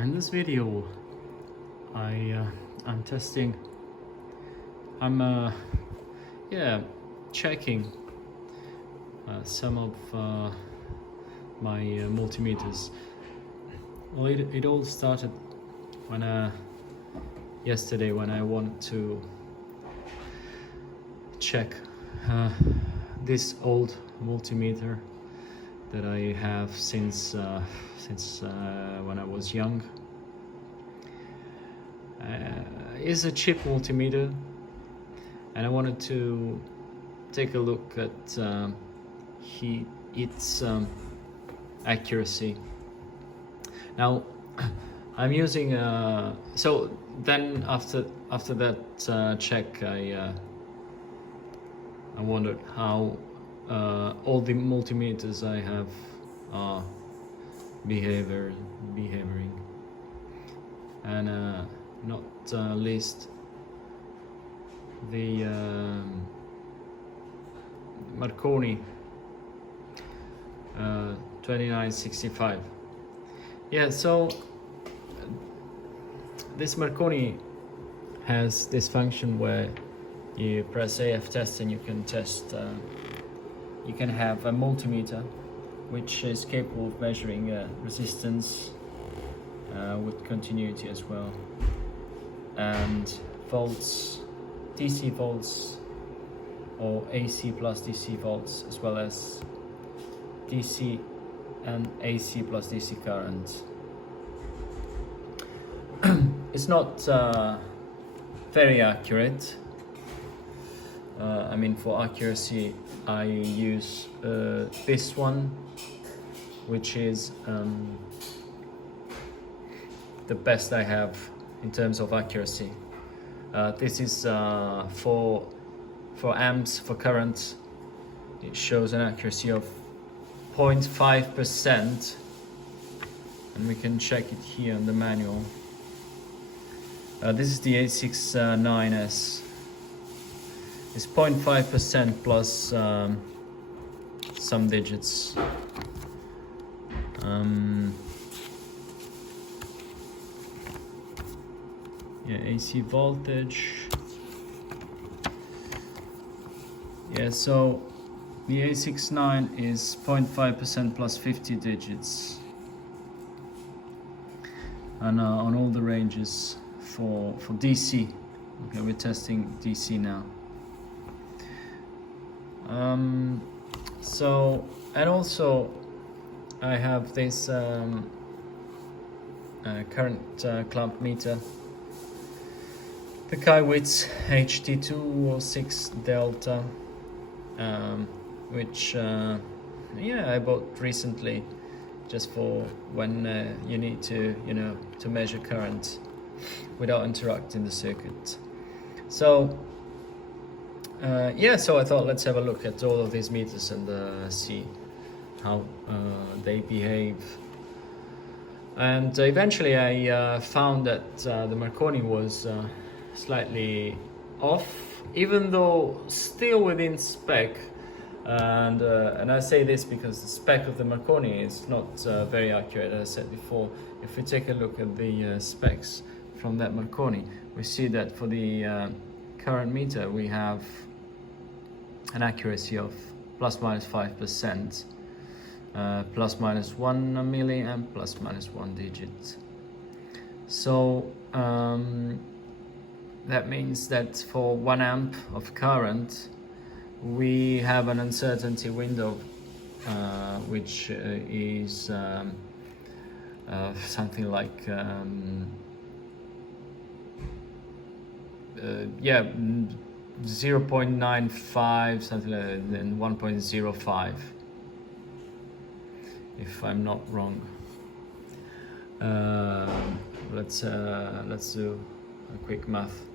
In this video I'm testing, I'm checking some of my multimeters. Well, it all started when yesterday when I wanted to check this old multimeter that I have since when I was young. It's a cheap multimeter, and I wanted to take a look at its accuracy. Now I'm using so then after that check, I wondered how all the multimeters I have are behaving, and not least the Marconi 2965. So this Marconi has this function where you press AF test and you can test, you can have a multimeter which is capable of measuring resistance with continuity as well, and volts, DC volts or AC plus DC volts, as well as DC and AC plus DC current. It's not very accurate. I mean, for accuracy I use this one, which is the best I have in terms of accuracy. This is for amps, for current. It shows an accuracy of 0.5%, and we can check it here in the manual. This is the 869S. It's 0.5% plus some digits. AC voltage. So the A69 is 0.5% plus 50 digits, and on all the ranges for DC. Okay, we're testing DC now. So, and also I have this current clamp meter, the Kaiwitz HT206 Delta, which I bought recently, just for when you need to to measure current without interrupting the circuit. So so I thought, let's have a look at all of these meters and see how they behave. And eventually I found that the Marconi was slightly off, even though still within spec. And I say this because the spec of the Marconi is not very accurate, as I said before. If we take a look at the specs from that Marconi, we see that for the current meter we have an accuracy of plus minus 5%, plus minus 1 milliamp, plus minus 1 digit. So that means that for 1 amp of current we have an uncertainty window which is something like 0.95, something like that, and 1.05, if I'm not wrong. Let's do a quick math.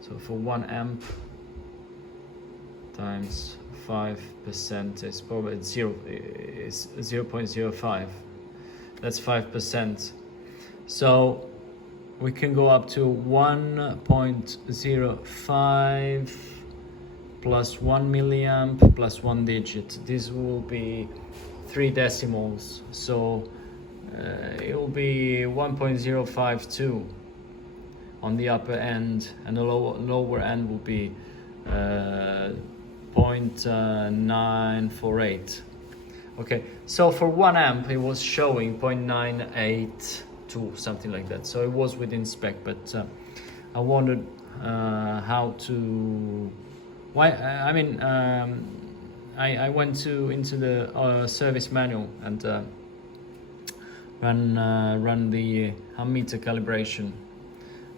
So for 1 amp times 5% is probably 0.05. That's 5%. So we can go up to 1.05 plus 1 milliamp plus 1 digit. This will be 3 decimals. So it will be 1.052 on the upper end, and the lower end will be 0.948. Okay, so for 1 amp it was showing 0.982, something like that, so it was within spec, but I wondered how to, why, I mean, I went into the service manual and run the ammeter calibration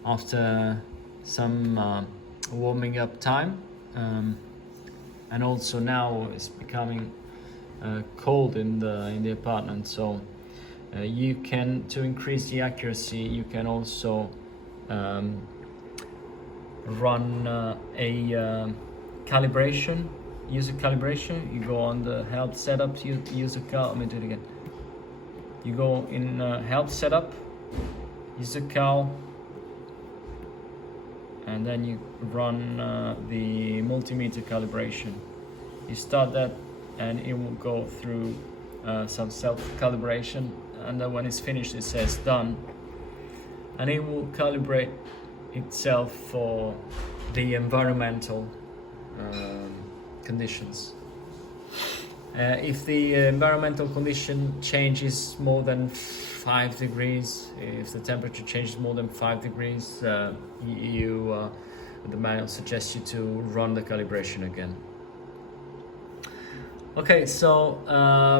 after some warming up time, and also now it's becoming cold in the apartment, so you can, to increase the accuracy, you can also run a calibration, user calibration. You go on the help setup, user cal, let me do it again. You go in help setup, user cal, and then you run the multimeter calibration. You start that and it will go through some self-calibration, and then when it's finished it says done, and it will calibrate itself for the environmental conditions. If the environmental condition changes more than 5 degrees, if the temperature changes more than 5 degrees, the manual suggests you to run the calibration again. Okay, so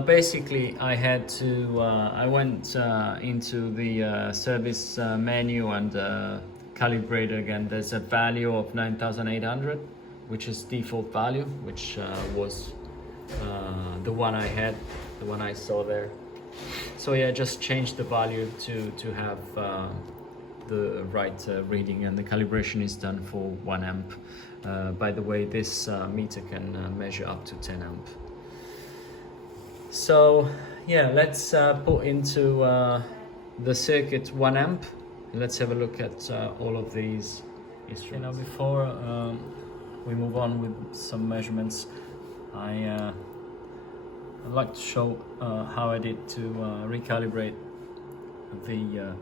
basically I had to, I went into the service menu and calibrated again. There's a value of 9,800, which is default value, which was the one I had, the one I saw there. So yeah, just change the value to have the right reading, and the calibration is done for 1 amp. By the way, this meter can measure up to 10 amp. So yeah, let's put into the circuit 1 amp. Let's have a look at all of these instruments. Now, before we move on with some measurements, I'd like to show how I did to recalibrate the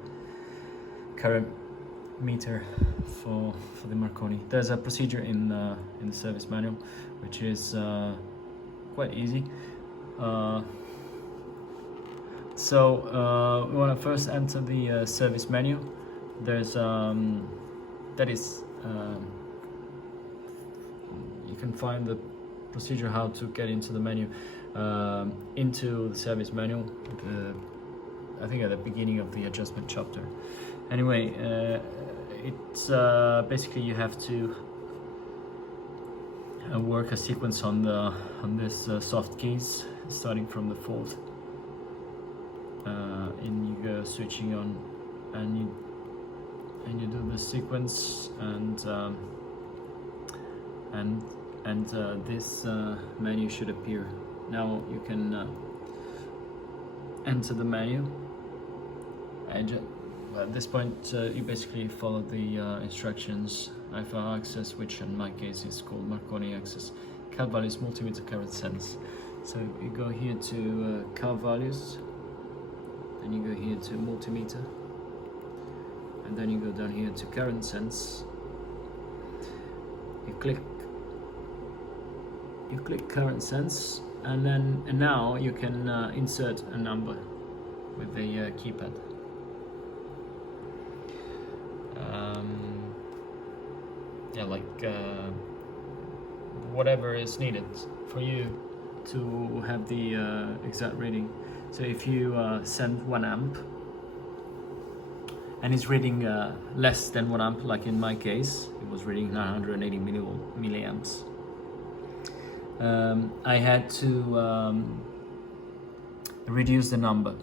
current meter for the Marconi. There's a procedure in the service manual, which is quite easy. So we want to first enter the service menu. There's that is you can find the procedure how to get into the menu, into the service manual, I think at the beginning of the adjustment chapter. Anyway, it's basically you have to work a sequence on this soft keys, starting from the 4th, and you go switching on, and you do the sequence, and this menu should appear. Now you can enter the menu, and at this point you basically follow the instructions. IFR access, which in my case is called Marconi access. Cal values, multimeter, current sense. So you go here to cal values, then you go here to multimeter, and then you go down here to current sense. You click current sense, and now you can insert a number with the keypad. Yeah, like whatever is needed for you to have the exact reading. So if you send 1 amp and it's reading less than 1 amp, like in my case, it was reading 980 milliamps. I had to reduce the number.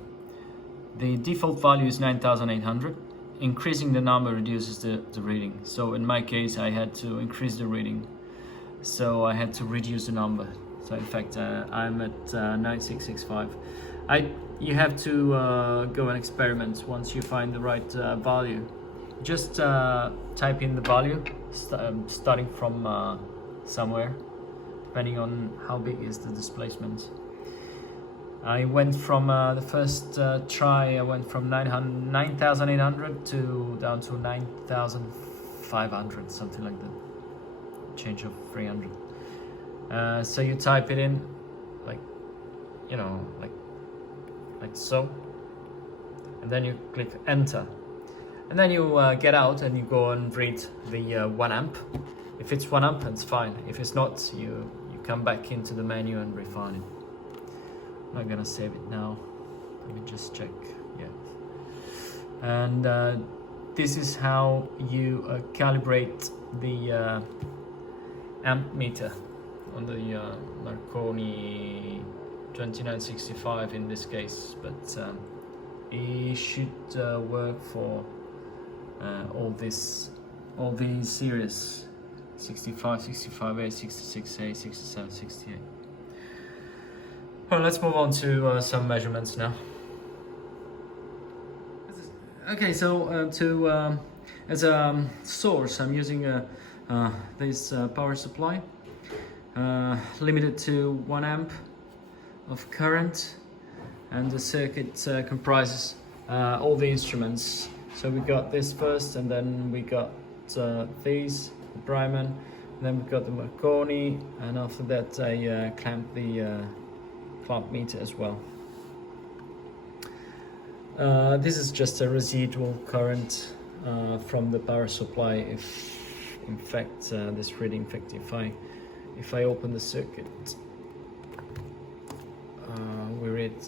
The default value is 9,800. Increasing the number reduces the reading. So in my case, I had to increase the reading. So I had to reduce the number. So in fact, I'm at 9665. You have to go and experiment once you find the right value. Just type in the value, starting from somewhere, depending on how big is the displacement. I went from the first try, I went from 9,800 to down to 9,500, something like that. Change of 300. So you type it in, like, you know, like so, and then you click enter, and then you get out and you go and read the 1 amp. If it's 1 amp, it's fine. If it's not, you come back into the menu and refine it. I'm not gonna save it now. Let me just check. Yeah. And this is how you calibrate the amp meter on the Marconi 2965 in this case, but it should work for all these series: 65, 65A, 66A, 67, 68. Well, let's move on to some measurements now. Okay, so as a source, I'm using this power supply, limited to 1 amp of current, and the circuit comprises all the instruments. So we got this first, and then we got these, the Bryman, and then we got the Marconi, and after that I clamped the clamp meter as well. This is just a residual current from the power supply. If in fact this reading, in fact, if I open the circuit, we read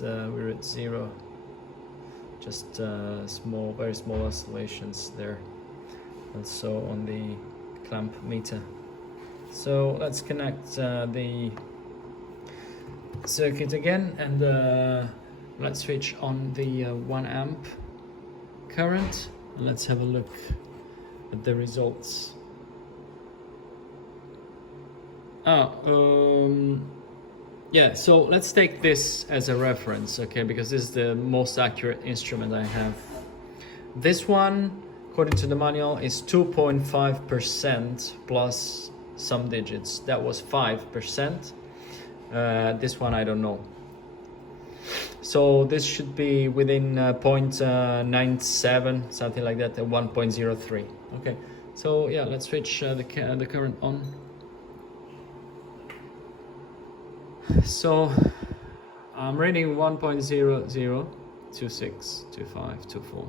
0. Just small, very small oscillations there, also on the clamp meter. So let's connect the circuit again, and let's switch on the 1 amp current, and let's have a look at the results. Yeah, so let's take this as a reference, okay, because this is the most accurate instrument I have. This one, according to the manual, is 2.5% plus some digits. That was 5%. This one I don't know. So this should be within 0.97, something like that, 1.03. Okay, so yeah, let's switch the current on. So I'm reading 1.00262524.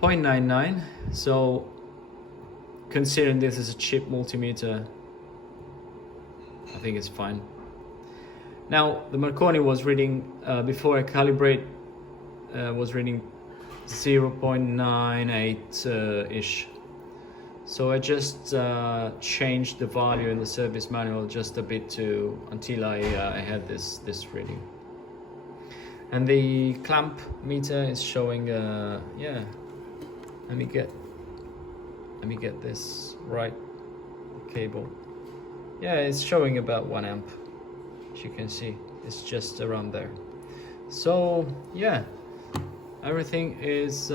0.99. So considering this is a cheap multimeter, I think it's fine. Now the Marconi was reading before I calibrate was reading 0.98 ish. So I just changed the value in the service manual just a bit until I had this reading. And the clamp meter is showing yeah. Let me get this right cable. Yeah, it's showing about 1 amp. As you can see, it's just around there. So yeah, everything is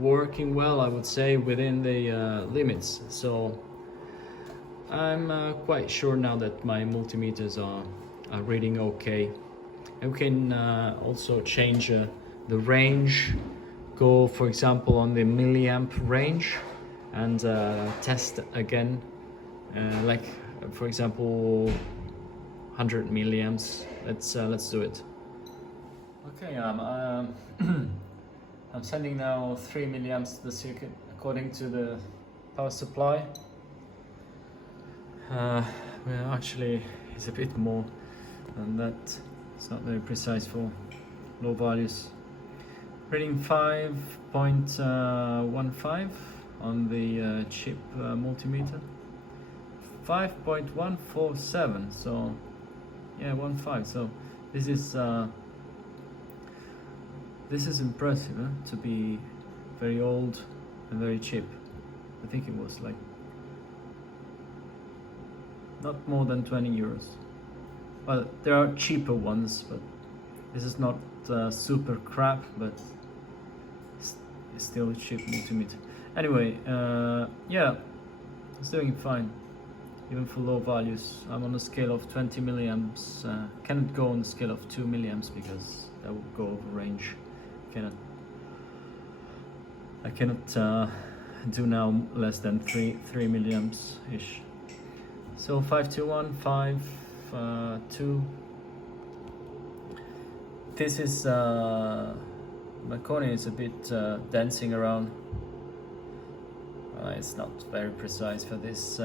working well, I would say, within the limits. So I'm quite sure now that my multimeters are reading okay. And we can also change the range, go for example on the milliamp range, and test again, like for example 100 milliamps. Let's do it. Okay, I'm sending now 3 milliamps to the circuit according to the power supply. Well, actually it's a bit more than that. It's not very precise for low values. Reading 5.15 on the cheap multimeter. 5.147. So yeah, 1.5. So this is impressive, huh? To be very old and very cheap. I think it was like not more than 20 euros. Well, there are cheaper ones, but this is not super crap, but it's still a cheap multimeter. Anyway, yeah, it's doing fine. even for low values. I'm on a scale of 20 milliamps. Cannot go on the scale of 2 milliamps because that would go over range. I cannot do now less than 3 milliamps ish. So 521, 5, 2. This is Marconi is a bit dancing around. It's not very precise for this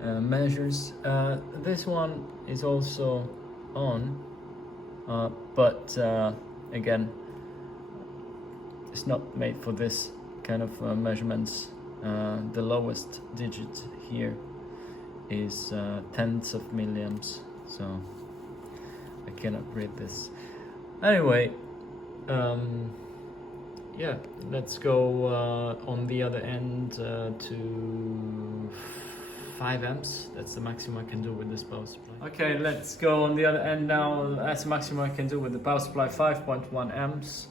measures. This one is also on, but again, it's not made for this kind of measurements. The lowest digit here is tenths of milliamps, so I cannot read this. Anyway, yeah, let's go on the other end to 5 amps. That's the maximum I can do with this power supply. Okay, let's go on the other end now. That's the maximum I can do with the power supply, 5.1 amps.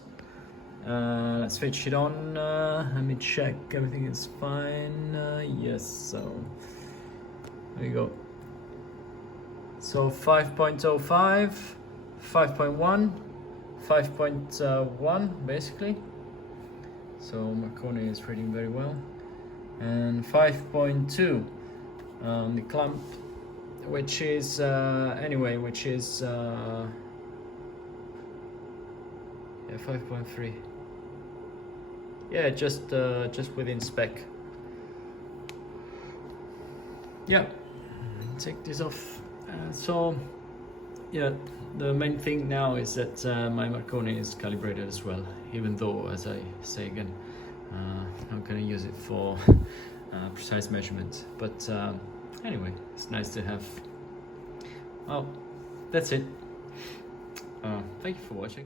Let's switch it on. Let me check everything is fine. Yes, so there you go. So 5.05, 5.1, 5.1 basically. So Marconi is reading very well. And 5.2 the clamp, which is anyway, which is yeah, 5.3. Yeah, just within spec. Yeah, take this off. So yeah, the main thing now is that my Marconi is calibrated as well, even though, as I say again, I'm gonna use it for precise measurements. But anyway, it's nice to have. Well, that's it. Thank you for watching.